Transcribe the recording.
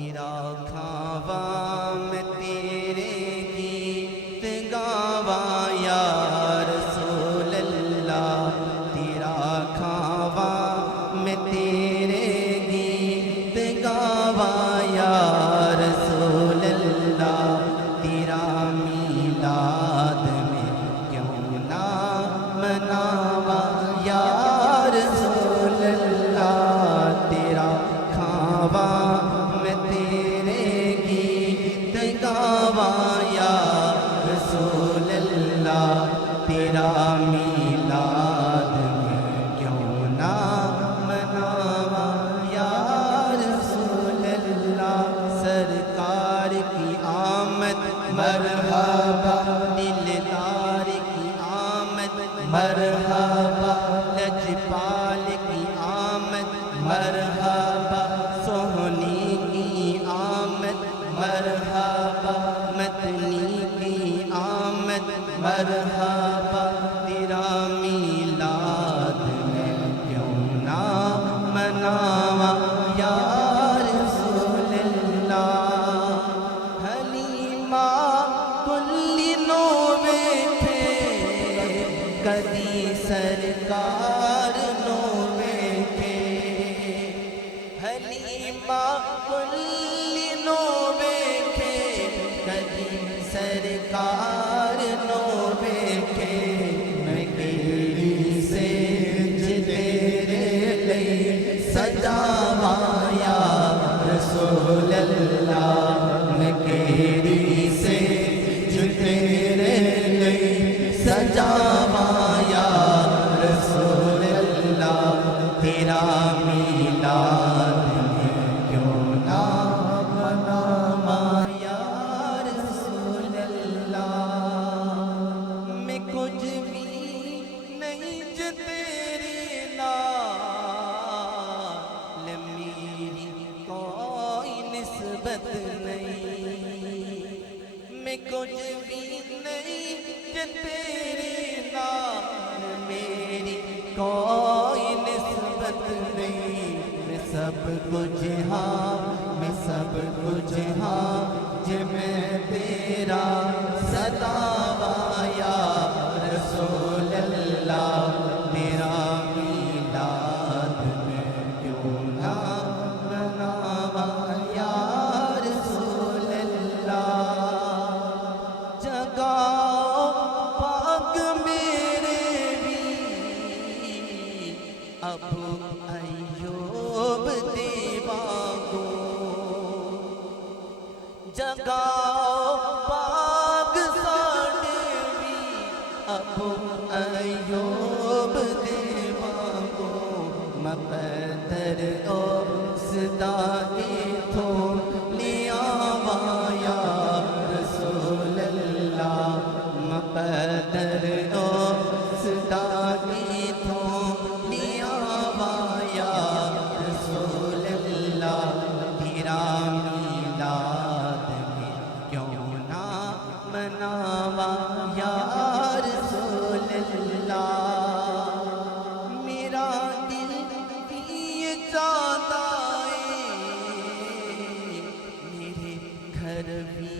تیرا کھاواں میں تیرے گیت گاواں یا رسول اللہ، تیرا کھاواں میں تیرے گیت گاواں یا رسول اللہ، تیرا میلاد میں کیوں نہ مناواں یا رسول اللہ، تیرا کھاواں میں تیرے گیت گاواں یا رسول اللہ، تیرا میلاد میں کیوں نہ مناواں یا رسول اللہ، سرکار کی آمد مرحبا، دلدار کی آمد مرحبا، لجپال کی آمد مرحبا، سہنی کی آمد مرحبا، مدنی کی آمد مرحبا، تیرا میلاد میں کیوں نہ مناواں یا رسول اللہ، حلیمہ کلی نو ویکھے کدی سرکار نو ویکھے، حلیمہ کلی نو ویکھے کدی سرکار نو ویکھے، میں کیڑی سیج تیرے لئی سجاواں یا رسول اللہ، میں کیڑی سیج تیرے لئی سجاواں یا رسول اللہ، تیرا میلاد میں کیوں نہ مناواں یا رسول اللہ، میں کچھ بھی نہیں جو تیرے نال میری کوئی نسبت نہیں، میں کچھ بھی نہیں جو تیرے نال میری کوئی نسبت نہیں، میں سب کچھ ہاں، میں سب کچھ ہاں جے میں تیرا سداواں یا رسول اللہ، تیرا میلاد میں کیوں نہ مناواں یا رسول اللہ، جگاؤ پاک میرے بھی ابو ایوب دیواں کو، جگاؤ پاک ساڈے بھی ابو ایوب دیواں کو، مقدر اس دا ایتھوں لیاواں یا رسول اللہ، مقدر اس دا ایتھوں لیاواں یا رسول اللہ، تیرا میلاد میں کیوں نہ مناواں یا رسول اللہ، میرا دل بھی چاہتا ہے میرے گھر بھی